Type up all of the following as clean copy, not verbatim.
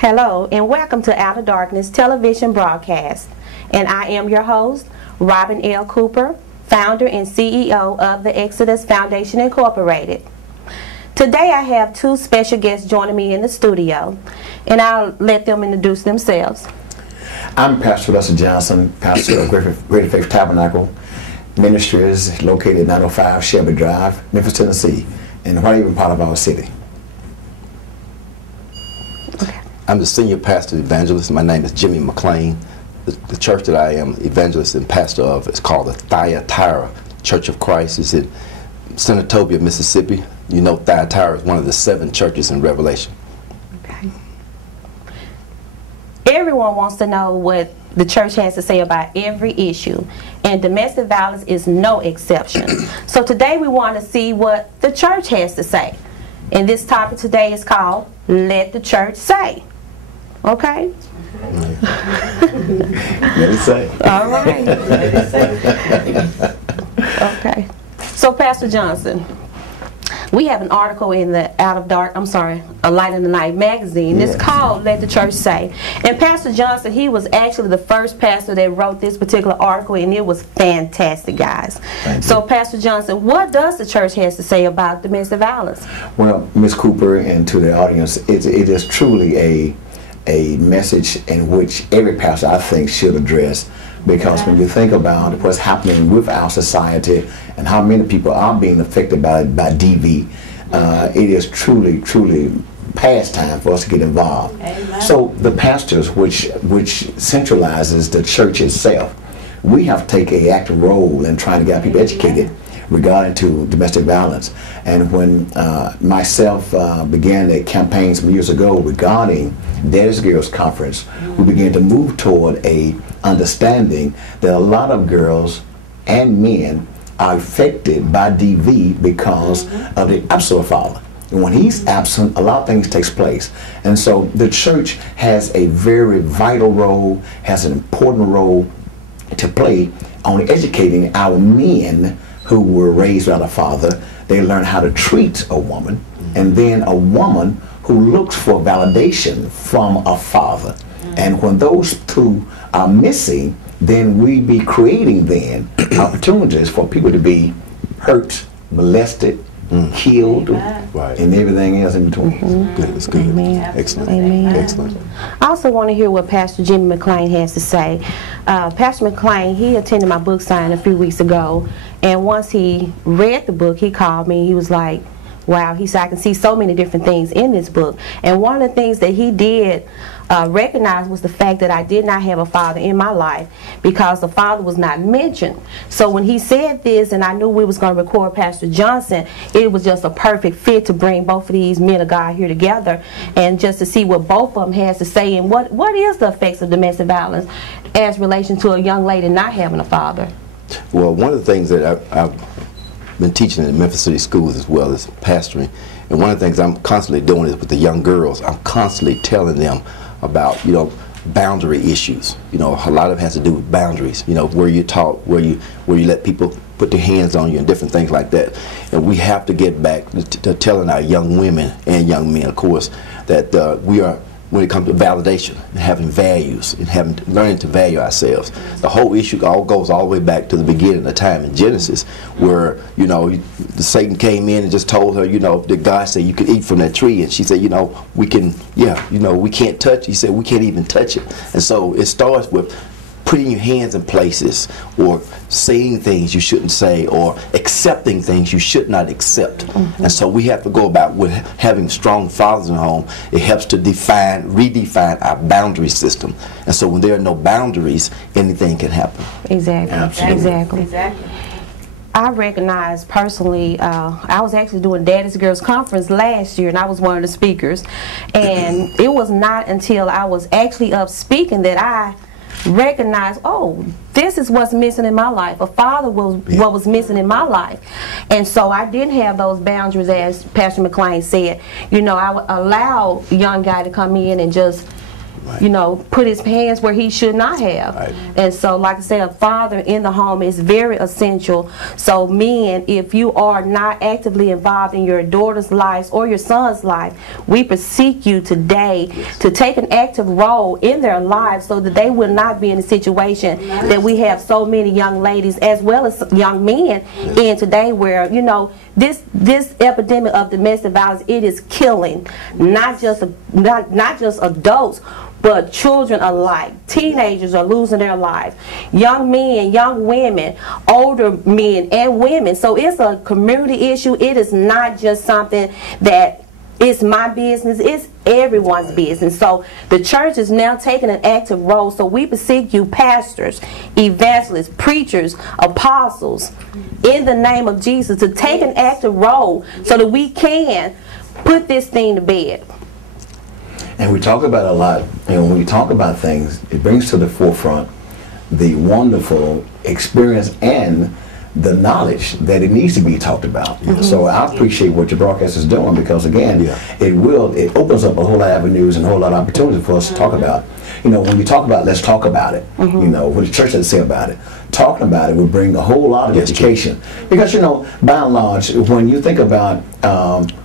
Hello and welcome to Out of Darkness television broadcast. And I am your host, Robin L. Cooper, founder and CEO of the Exodus Foundation Incorporated. Today I have two special guests joining me in the studio, and I'll let them introduce themselves. I'm Pastor Orlester Johnson, pastor of Greater Faith Tabernacle Ministries, located at 905 Shelby Drive, Memphis, Tennessee, and not even part of our city. I'm the senior pastor of Evangelist. My name is Jimmy McClain. The church that I am evangelist and pastor of is called the Thyatira Church of Christ. It's in Senatobia, Mississippi. You know, Thyatira is one of the 7 churches in Revelation. Okay. Everyone wants to know what the church has to say about every issue, and domestic violence is no exception. So today we want to see what the church has to say. And this topic today is called Let the Church Say. Okay? Let it say. All right. Okay. So, Pastor Johnson, we have an article in the A Light in the Night magazine. Yes. It's called Let the Church Say. And Pastor Johnson, he was actually the first pastor that wrote this particular article, and it was fantastic, guys. So, Pastor Johnson, what does the church has to say about domestic violence? Well, Ms. Cooper, and to the audience, it is truly a message in which every pastor, I think, should address, because when you think about what's happening with our society and how many people are being affected by DV, it is truly past time for us to get involved. Amen. So the pastors, which centralizes the church itself, we have to take an active role in trying to get people educated regarding to domestic violence. And when myself began the campaign some years ago regarding Daddy's Girls Conference, we began to move toward a understanding that a lot of girls and men are affected by DV because of the absence of a father. And when he's absent, a lot of things takes place. And so the church has a very vital role, has an important role to play on educating our men who were raised without a father. They learn how to treat a woman, and then a woman who looks for validation from a father. And when those two are missing, then we be creating then opportunities for people to be hurt, molested, killed, and everything else in between. Good, that's good. Amen. Excellent. Amen. Excellent. I also want to hear what Pastor Jimmy McClain has to say. Pastor McClain, he attended my book signing a few weeks ago, and once he read the book, he called me. He was like, wow, he said, I can see so many different things in this book. And one of the things that he did recognize was the fact that I did not have a father in my life, because the father was not mentioned. So when he said this, and I knew we was going to record Pastor Johnson, it was just a perfect fit to bring both of these men of God here together, and just to see what both of them has to say, and what is the effects of domestic violence as relation to a young lady not having a father. Well, one of the things that I've been teaching in the Memphis City schools as well as pastoring, and one of the things I'm constantly doing is with the young girls, I'm constantly telling them about, you know, boundary issues. You know, a lot of it has to do with boundaries, you know, where you're taught, where you let people put their hands on you and different things like that. And we have to get back to telling our young women and young men, of course, that we are, when it comes to validation and having values and learning to value ourselves. The whole issue all goes all the way back to the beginning of time in Genesis, where, you know, Satan came in and just told her, you know, that God said you could eat from that tree, and she said, you know, we can, yeah, you know, we can't touch. He said we can't even touch it. And so it starts with putting your hands in places, or saying things you shouldn't say, or accepting things you should not accept. And so we have to go about with having strong fathers in the home. It helps to redefine our boundary system. And so when there are no boundaries, anything can happen. Exactly. Exactly. I recognize personally, I was actually doing Daddy's Girls Conference last year, and I was one of the speakers. And it was not until I was actually up speaking that I recognize, oh, this is what's missing in my life. A father was what was missing in my life. And so I didn't have those boundaries, as Pastor McClain said. You know, I would allow a young guy to come in and just you know, put his hands where he should not have. Right. And so, like I said, a father in the home is very essential. So men, if you are not actively involved in your daughter's life or your son's life, we beseech you today to take an active role in their lives so that they will not be in a situation that we have so many young ladies as well as young men in today, where, you know, this epidemic of domestic violence, it is killing not just adults, but children alike. Teenagers are losing their lives. Young men, young women, older men and women. So it's a community issue. It is not just something that it's my business, it's everyone's business. So the church is now taking an active role. So we beseech you, pastors, evangelists, preachers, apostles, in the name of Jesus, to take an active role so that we can put this thing to bed. And we talk about a lot, when we talk about things, it brings to the forefront the wonderful experience and the knowledge that it needs to be talked about. So I appreciate what your broadcast is doing, because again, it opens up a whole lot of avenues and a whole lot of opportunities for us to talk about. You know, when you talk about, let's talk about it, you know, what the church has to say about it. Talking about it will bring a whole lot of education. Because, you know, by and large, when you think about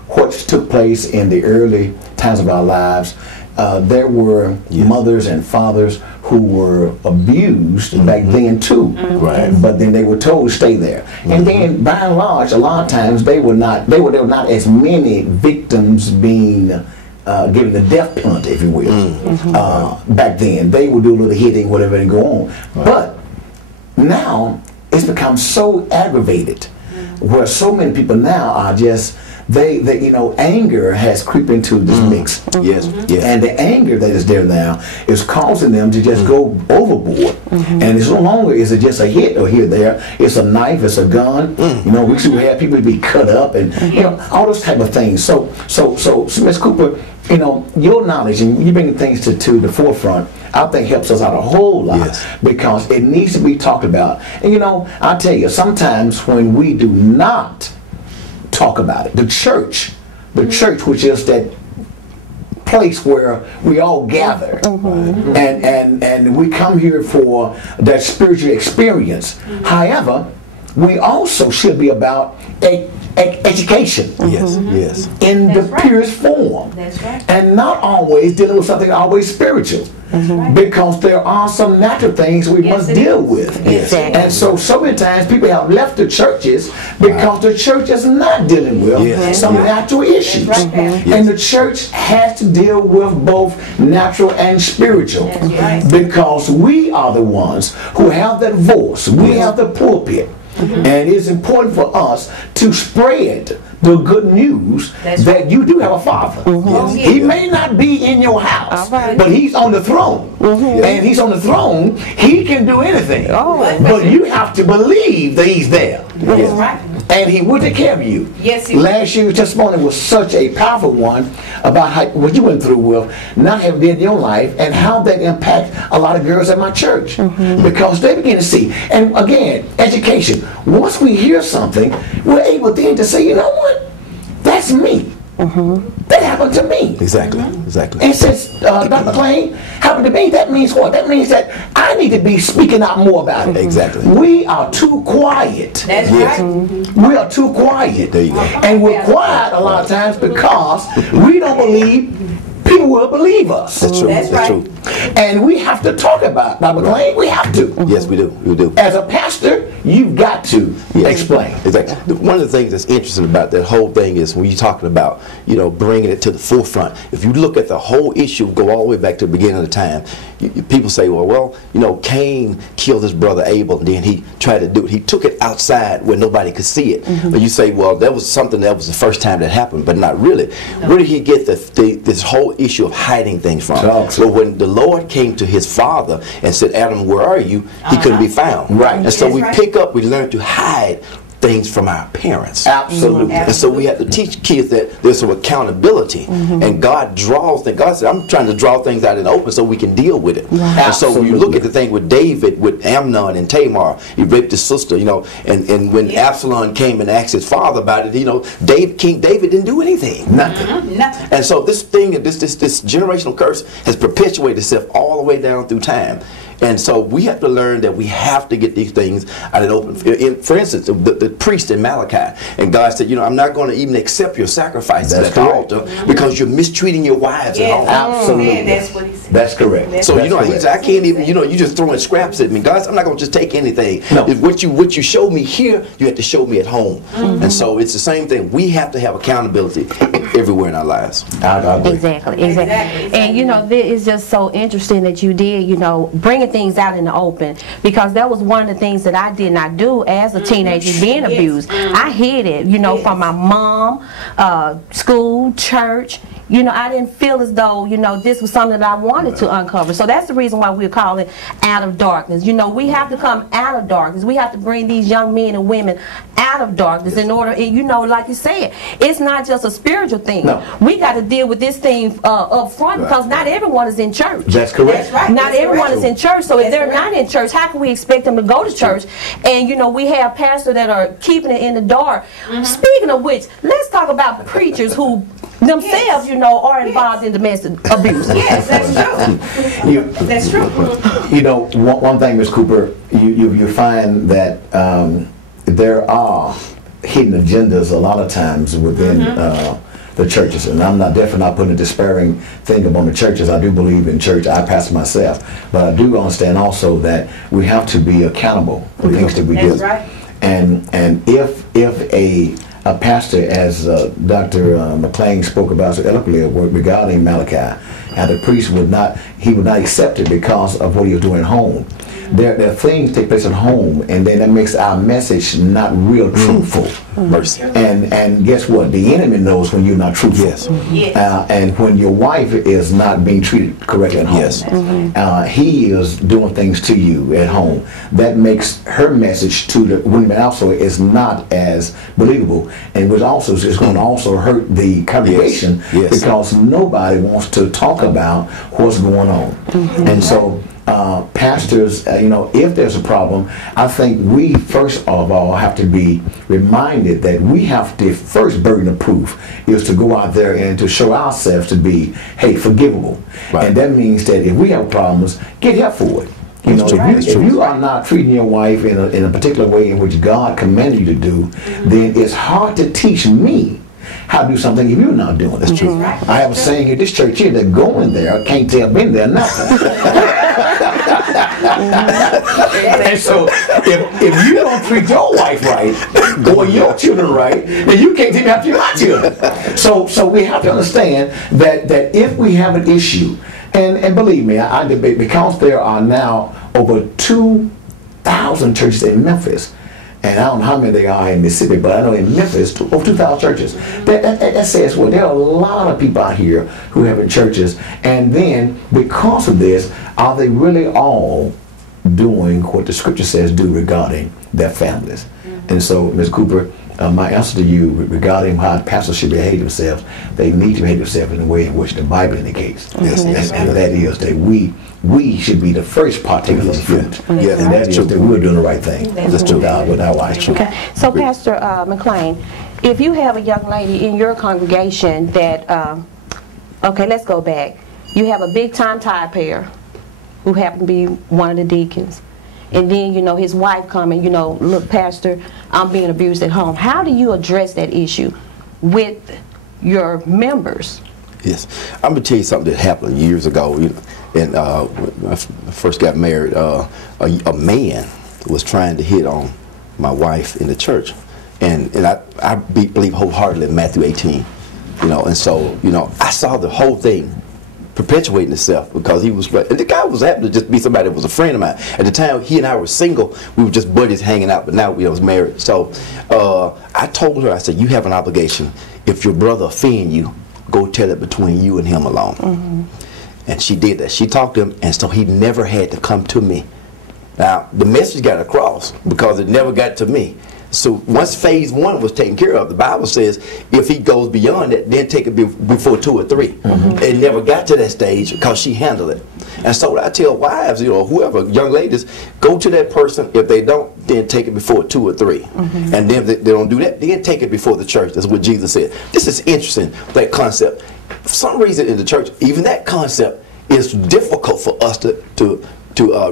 what took place in the early times of our lives, there were mothers and fathers who were abused back then too, but then they were told to stay there. And then by and large, a lot of times there were not as many victims being given the death penalty, if you will. Back then they would do a little hitting, whatever, and go on. But now it's become so aggravated, where so many people now are just, they you know, anger has creeped into this mix. And the anger that is there now is causing them to just go overboard. And it's no longer is it just a hit or here there. It's a knife, it's a gun. You know, we should have people be cut up and you know, all those type of things. So Ms. Cooper, you know, your knowledge and you bring things to the forefront, I think helps us out a whole lot, because it needs to be talked about. And you know, I tell you, sometimes when we do not talk about it, the church, which is that place where we all gather, and we come here for that spiritual experience. However, we also should be about education. In the purest form. And not always dealing with something always spiritual. Because there are some natural things we must deal with. And so many times people have left the churches because the church is not dealing with some natural issues. And the church has to deal with both natural and spiritual. Because we are the ones who have that voice. We have the pulpit. And it's important for us to spread the good news that you do have a father. He may not be in your house, but he's on the throne. And he's on the throne, he can do anything. But you have to believe that he's there. And he will take care of you. Last year's testimony was such a powerful one about what you went through with not having been in your life and how that impacts a lot of girls at my church. Because they begin to see. And again, education. Once we hear something, we're able then to say, you know what? That's me. That happened to me. Exactly. And since Dr. McClain happened to me, that means what? That means that I need to be speaking out more about it. We are too quiet. We are too quiet. There you go. And we're quiet a lot of times because we don't believe people will believe us. That's true. That's true. And we have to talk about Dr. McClain. We have to. Yes, we do. We do. As a pastor, you've got to explain. Exactly. One of the things that's interesting about that whole thing is when you're talking about, you know, bringing it to the forefront. If you look at the whole issue, go all the way back to the beginning of the time, people say, well, you know, Cain killed his brother Abel, and then he tried to do it. He took it outside where nobody could see it. But you say, well, that was something that was the first time that happened, but not really. Where did he get this whole issue of hiding things from? So when the Lord came to his father and said, Adam, where are you? He couldn't be found. And so we pick up, we learn to hide things from our parents. Absolutely. And so we have to teach kids that there's some accountability, and God draws things. God said, I'm trying to draw things out in the open so we can deal with it. And so when you look at the thing with David, with Amnon and Tamar, he raped his sister, you know, and when Absalom came and asked his father about it, you know, King David didn't do anything. Nothing. Nothing. And so this thing, this generational curse has perpetuated itself all the way down through time. And so we have to learn that we have to get these things out in the open. For instance, the priest in Malachi, and God said, you know, I'm not going to even accept your sacrifices at the altar because you're mistreating your wives at home. Absolutely. Yeah, that's what he said. That's correct. So that's you know, correct. I can't even, you know, you just throwing scraps at me. God, I'm not going to just take anything. No. If what you show me here, you have to show me at home. And so it's the same thing. We have to have accountability everywhere in our lives. I agree. Exactly. Exactly. And you know, it's just so interesting that you did, you know, bringing things out in the open, because that was one of the things that I did not do as a teenager, being abused. I hid it, you know, from my mom, school, church. You know, I didn't feel as though, you know, this was something that I wanted to uncover. So that's the reason why we're calling out of darkness. You know, we have to come out of darkness. We have to bring these young men and women out of darkness in order, and you know, like you said, it's not just a spiritual thing. No. We got to deal with this thing up front, because not everyone is in church. That's correct. That's right. Not everyone is in church, so if they're That's right. not in church, how can we expect them to go to church? And you know, we have pastors that are keeping it in the dark. Speaking of which, let's talk about preachers who themselves, you know, are involved in domestic abuse. Yes, that's true. That's true. You know, one thing, Ms. Cooper, you find that there are hidden agendas a lot of times within the churches, and I'm definitely not putting a despairing thing upon the churches. I do believe in church. I pastor myself, but I do understand also that we have to be accountable for things that we do. That's right. And if a pastor, as Dr. McClain spoke about so eloquently regarding Malachi, how the priest would not accept it because of what he was doing at home. There are things take place at home, and then that makes our message not real truthful. Mercy. And guess what? The enemy knows when you're not truthful. Yes. Yes. And when your wife is not being treated correctly at home. Yes. He is doing things to you at home. That makes her message to the women also is not as believable, and which also is going to also hurt the congregation. Yes. Because nobody wants to talk about what's going on. And so pastors, you know, if there's a problem, I think we first of all have to be reminded that we have the first burden of proof is to go out there and to show ourselves to be, hey, forgivable. Right. And that means that if we have problems, get help for it. You know, if you are not treating your wife in a particular way in which God commanded you to do, then it's hard to teach me how to do something if you're not doing it. That's true. I have a saying at this church here that going there can't tell been there nothing. And so if you don't treat your wife right or your children right, then you can't take after your children. So we have to understand that if we have an issue, and believe me, I debate, because there are now over 2,000 churches in Memphis. And I don't know how many there are in Mississippi, but I know in Memphis, over 2,000 churches. That says, well, there are a lot of people out here who have in churches. And then, because of this, are they really all doing what the scripture says do regarding their families? And so, Ms. Cooper, my answer to you regarding how pastors should behave themselves, they need to behave themselves in the way in which the Bible indicates. And that is that we should be the first partakers of the fruit. Yes. And that is that we're doing the right thing. That's true. With our wives. Okay. So, Pastor McClain, if you have a young lady in your congregation that, okay, let's go back. You have a big-time tithe payer who happen to be one of the deacons. And then, you know, his wife coming, you know, look, Pastor, I'm being abused at home. How do you address that issue with your members? Yes. I'm going to tell you something that happened years ago. You know, and when I first got married, a man was trying to hit on my wife in the church. And I believe wholeheartedly in Matthew 18. You know, and so, you know, I saw the whole thing perpetuating itself because he was, and the guy was happy to just be somebody that was a friend of mine. At the time, he and I were single. We were just buddies hanging out, but now we was married. So I told her, I said, you have an obligation. If your brother offend you, go tell it between you and him alone. And she did that. She talked to him, and so he never had to come to me. Now, the message got across because it never got to me. So once phase 1 was taken care of, the Bible says if he goes beyond that, then take it before 2 or 3. It never got to that stage because she handled it. And so I tell wives, you know, whoever, young ladies, go to that person. If they don't, then take it before 2 or 3. And then if they don't do that, then take it before the church. That's what Jesus said. This is interesting, that concept. For some reason in the church, even that concept is difficult for us to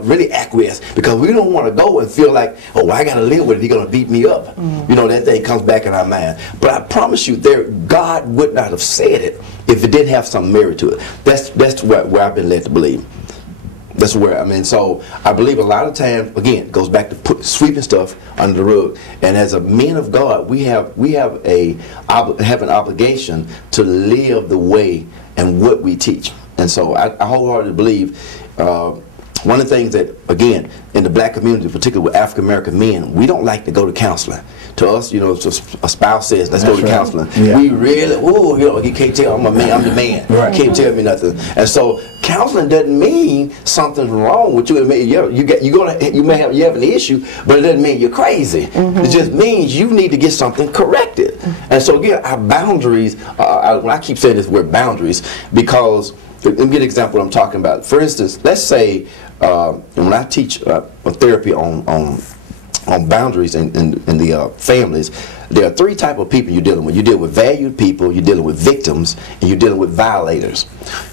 really acquiesce, because we don't want to go and feel like, oh, I got to live with it. He's going to beat me up. You know, that thing comes back in our mind. But I promise you, God would not have said it if it didn't have some merit to it. That's where I've been led to believe. That's where, I mean, so I believe a lot of times, again, it goes back to sweeping stuff under the rug. And as a men of God, we have an obligation to live the way and what we teach. And so I wholeheartedly believe one of the things that, again, in the black community, particularly with African American men, we don't like to go to counseling. To us, you know, a spouse says, let's go to counseling. Yeah. We really, you know, you can't tell I'm a man, I'm the man. Right. You can't tell me nothing. And so counseling doesn't mean something's wrong with you. It mean, you have an issue, but it doesn't mean you're crazy. It just means you need to get something corrected. And so again, our boundaries, when I keep saying this word boundaries, because let me get an example of what I'm talking about. For instance, let's say when I teach a therapy on boundaries in the families, there are 3 types of people you're dealing with. You deal with valued people, you're dealing with victims, and you're dealing with violators.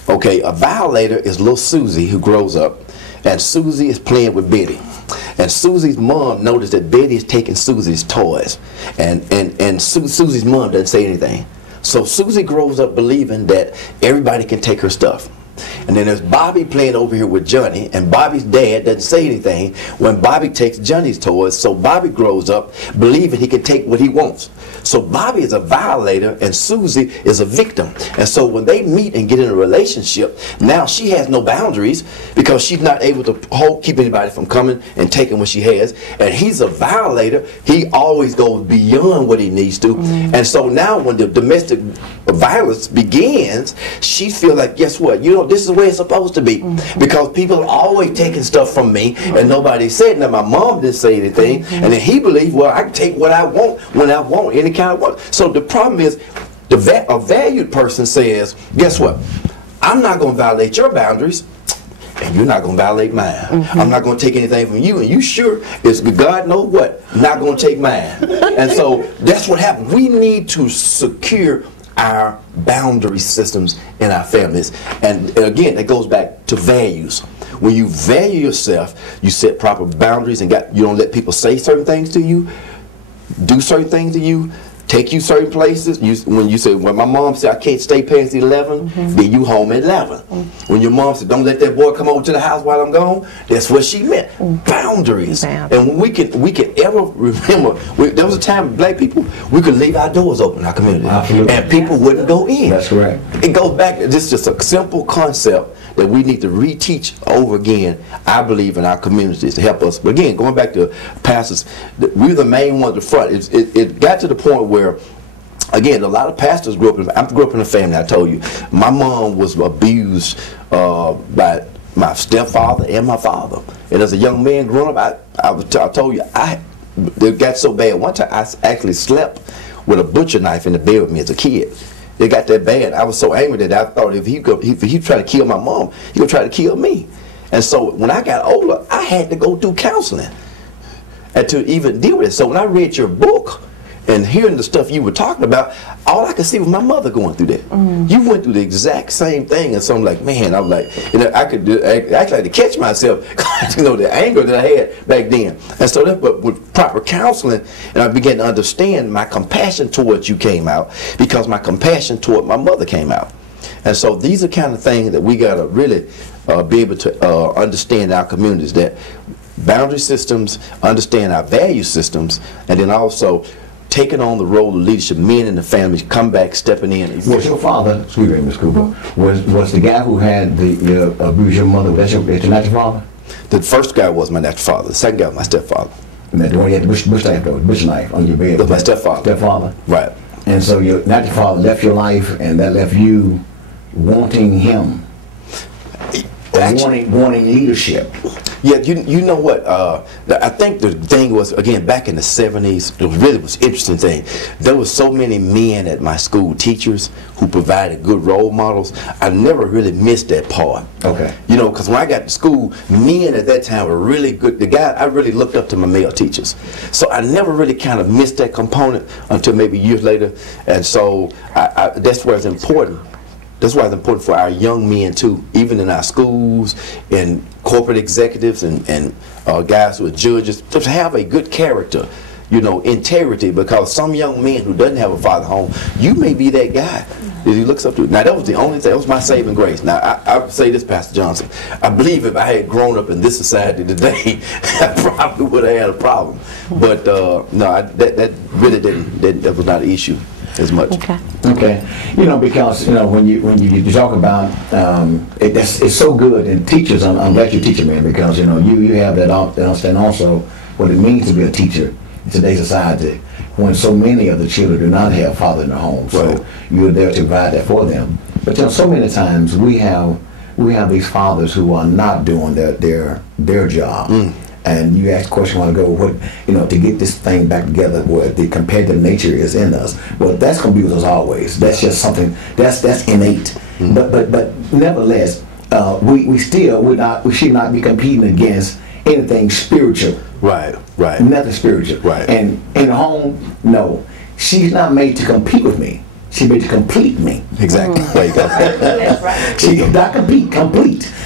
Okay, a violator is little Susie who grows up, and Susie is playing with Betty. And Susie's mom noticed that Betty is taking Susie's toys, and Susie's mom doesn't say anything. So Susie grows up believing that everybody can take her stuff. And then there's Bobby playing over here with Johnny, and Bobby's dad doesn't say anything when Bobby takes Johnny's toys. So Bobby grows up believing he can take what he wants. So Bobby is a violator and Susie is a victim. And so when they meet and get in a relationship, now she has no boundaries because she's not able to keep anybody from coming and taking what she has. And he's a violator. He always goes beyond what he needs to. And so now when the domestic violence begins, she feels like, guess what? You know, this is the way it's supposed to be. Because people are always taking stuff from me and nobody said. Now my mom didn't say anything. And then he believed, well, I can take what I want when I want, any kind of want. So the problem is, a valued person says, guess what? I'm not going to violate your boundaries, and you're not going to violate mine. I'm not going to take anything from you, and you sure is, God knows what, not going to take mine. And so that's what happens. We need to secure our boundary systems in our families. And again, it goes back to values. When you value yourself, you set proper boundaries, and you don't let people say certain things to you, do certain things to you, take you certain places. When you say, when my mom said I can't stay past 11, then you home at 11. When your mom said don't let that boy come over to the house while I'm gone, that's what she meant. Boundaries. And we can ever remember, there was a time, black people, we could leave our doors open in our community. Absolutely. And people wouldn't go in. That's right. It goes back, this is just a simple concept that we need to reteach over again, I believe, in our communities to help us. But again, going back to pastors, we're the main ones at the front. It got to the point where, again, a lot of pastors grew up. I grew up in a family, I told you. My mom was abused by my stepfather and my father. And as a young man growing up, I told you, it got so bad. One time I actually slept with a butcher knife in the bed with me as a kid. It got that bad. I was so angry that I thought if he tried to kill my mom, he would try to kill me. And so when I got older, I had to go through counseling and to even deal with it. So when I read your book and hearing the stuff you were talking about, all I could see was my mother going through that. You went through the exact same thing, and so I'm like, man, I'm like, you know, I actually had to catch myself, you know, the anger that I had back then. And so that, but with proper counseling, and I began to understand my compassion towards you came out, because my compassion toward my mother came out. And so these are kind of things that we gotta really be able to understand in our communities, that boundary systems, understand our value systems, and then also taking on the role of leadership, men in the families, come back, stepping in. Was your father, excuse me, Ms. Cooper, was the guy who had the abused your mother, was that your natural father? The first guy was my natural father. The second guy was my stepfather. And the one you had the bush knife on your bed. That was my stepfather. Stepfather. Right. And so your natural father left your life, and that left you wanting him. wanting leadership. Yeah, you know what? I think the thing was, again, back in the 70s, it really was an interesting thing. There were so many men at my school, teachers, who provided good role models. I never really missed that part. Okay. You know, because when I got to school, men at that time were really good. The guy, I really looked up to my male teachers. So I never really kind of missed that component until maybe years later. And so that's where it's important. That's why it's important for our young men too, even in our schools, and corporate executives and guys who are judges, to have a good character, you know, integrity, because some young men who doesn't have a father home, you may be that guy that he looks up to. Now that was the only thing, that was my saving grace. Now I say this, Pastor Johnson, I believe if I had grown up in this society today, I probably would have had a problem. But no, that really that was not an issue as much. Okay, you know, because you know when you talk about it's so good, and teachers, I'm glad you're a teacher, man, because you know you have that understand also what it means to be a teacher in today's society, when so many of the children do not have father in their home. So you're there to provide that for them. But you know, so many times we have these fathers who are not doing their job. And you asked a question a while ago, what, you know, to get this thing back together, what the competitive nature is in us. Well, that's going to be with us always. That's just something that's innate. But nevertheless, we should not be competing against anything spiritual. Right. Nothing spiritual. Right. And in the home, no, she's not made to compete with me. She's made to complete me. Exactly. There you go. That's right. She's not complete.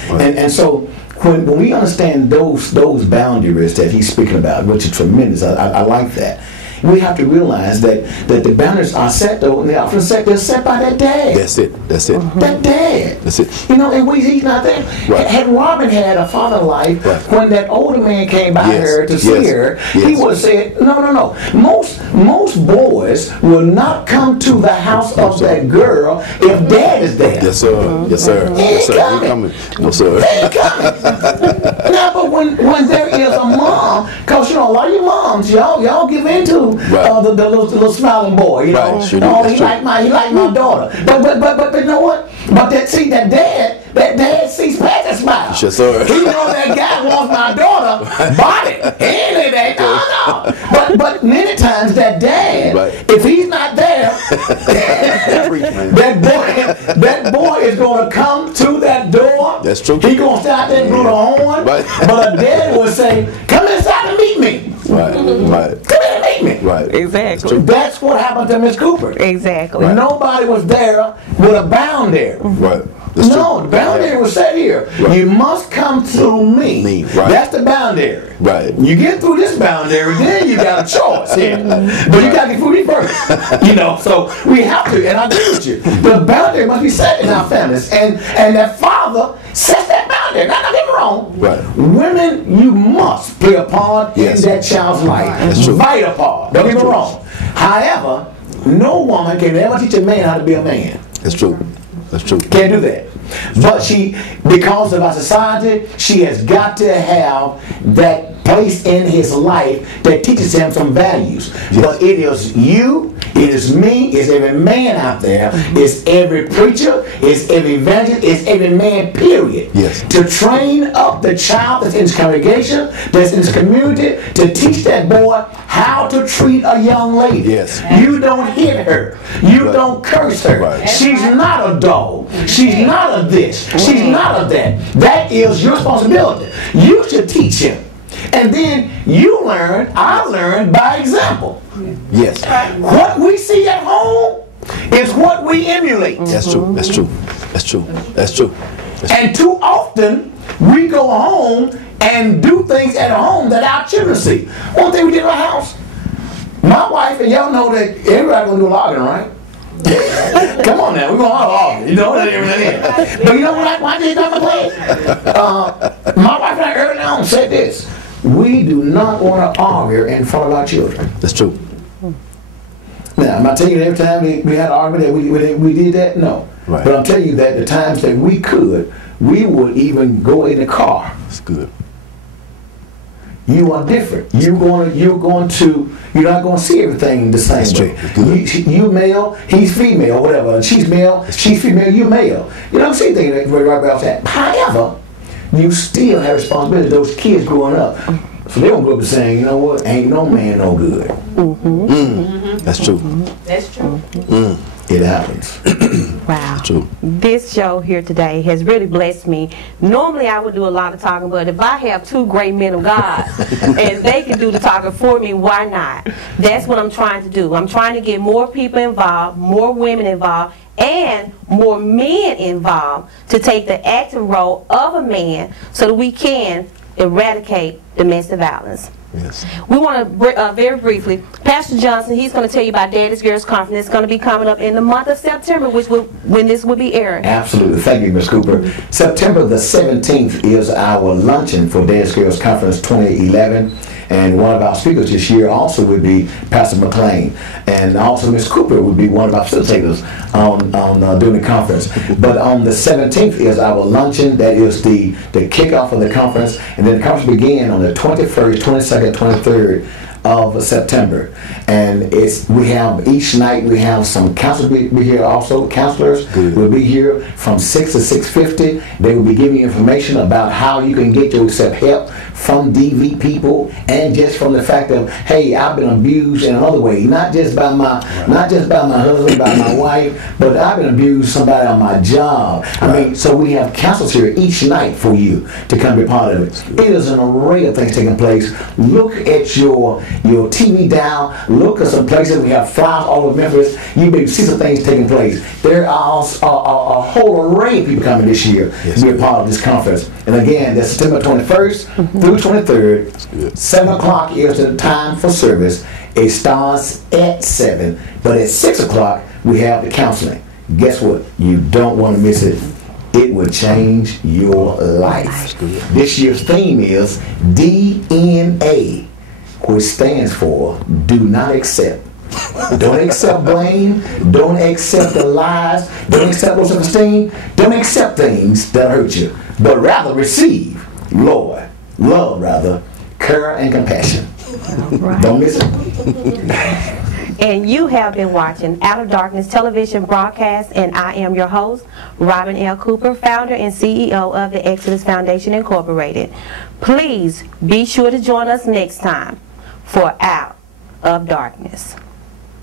Right. And so. When we understand those boundaries that he's speaking about, which is tremendous, I like that. We have to realize that the boundaries are set, though, and they're set by that dad. That's it. That dad. That's it. You know, and he's not there. Right. Had Robin had a father life, when that older man came by her to see her, he would have said, no. Most boys will not come to the house of that girl if dad is there. Yes, sir. Yes, sir. Yes, sir. He coming. No, sir. He ain't coming. Now, but when there is a mom, because you know a lot of you moms, y'all give in to the little smiling boy, you know. Sure he like my daughter. But you know what? But that dad sees past that smile. Yes, sir. He know that guy wants my daughter body. He ain't that. No. But many times that dad, if he's not there, that boy is gonna come to that door. That's true. He gonna start there and blow the horn. Right. But a dad will say, "Come inside and meet me." Right. Come in and meet me. Right. Exactly. That's what happened to Miss Cooper. Exactly. Nobody was there with a bound there. Right. No, the boundary was set here. Right. You must come through me. Right. That's the boundary. Right. You get through this boundary, then you got a choice here. But you got to get through me first. You know, so we have to, and I agree with you. The boundary must be set in our families. And that father sets that boundary. Now, don't get me wrong. Right. Women, you must play a part in that child's life. That's true. Vital part. Don't get me wrong. However, no woman can ever teach a man how to be a man. That's true. That's true. Can't do that. But because of our society, she has got to have that place in his life that teaches him some values. Yes. But it is you, it is me, it's every man out there, it's every preacher, it's every evangelist, it's every man, period. Yes. To train up the child that's in his congregation, that's in his community, to teach that boy how to treat a young lady. Yes. You don't hit her. You don't curse her. Right. She's not a dog. She's not a this. She's not a that. That is your responsibility. You should teach him. And then you learn, I learn by example. Yes. What we see at home is what we emulate. That's true. That's true. That's true. That's true. And too often, we go home and do things at home that our children see. One thing we did in our house, my wife, and y'all know that everybody gonna do a login, right? Come on now, we're gonna argue. You know that everything. But you know what I did on the play? My wife and I early on said this: we do not want to argue in front of our children. That's true. Now, I'm not telling you every time we had an argument that we did that. No, right. But I'm telling you that the times that we could, we would even go in the car. That's good. You are different. You're not going to see everything the same way. You male, he's female, whatever. She's male, she's female, you male. You don't see things right about that. However, you still have responsibility. Those kids growing up, so they don't grow up saying, you know what, ain't no man no good. That's true. That's true. It happens. Wow. True. This show here today has really blessed me. Normally I would do a lot of talking, but if I have two great men of God and they can do the talking for me, why not? That's what I'm trying to do. I'm trying to get more people involved, more women involved, and more men involved to take the active role of a man so that we can eradicate domestic violence. Yes. We want to, very briefly, Pastor Johnson, he's going to tell you about Daddy's Girls Conference. It's going to be coming up in the month of September, when this will be airing. Absolutely. Thank you, Ms. Cooper. September the 17th is our luncheon for Daddy's Girls Conference 2011. And one of our speakers this year also would be Pastor McClain. And also Ms. Cooper would be one of our facilitators during the conference. But on the 17th is our luncheon. That is the kickoff of the conference. And then the conference begins on the 21st, 22nd, 23rd of September. And we have each night we have some counselors be here also. Counselors will be here from 6 to 6:50. They will be giving you information about how you can get to accept help from DV people, and just from the fact of, hey, I've been abused in another way, not just by my husband, by my wife, but I've been abused somebody on my job. I mean, so we have counselors here each night for you to come be part of it. It is an array of things taking place. Look at your TV dial. Look at some places. We have flyers all over Memphis. You may see some things taking place. There are a whole array of people coming this year to be a part of this conference. And again, that's September 21st through 23rd. 7 o'clock is the time for service. It starts at 7. But at 6 o'clock, we have the counseling. Guess what? You don't want to miss it. It will change your life. This year's theme is DNA, which stands for do not accept. Don't accept blame. Don't accept the lies. Don't accept low self-esteem. Don't accept things that hurt you, but rather receive love, care and compassion. Right. Don't miss it. And you have been watching Out of Darkness television broadcast, and I am your host, Robin L. Cooper, founder and CEO of the Exodus Foundation Incorporated. Please be sure to join us next time for Out of Darkness.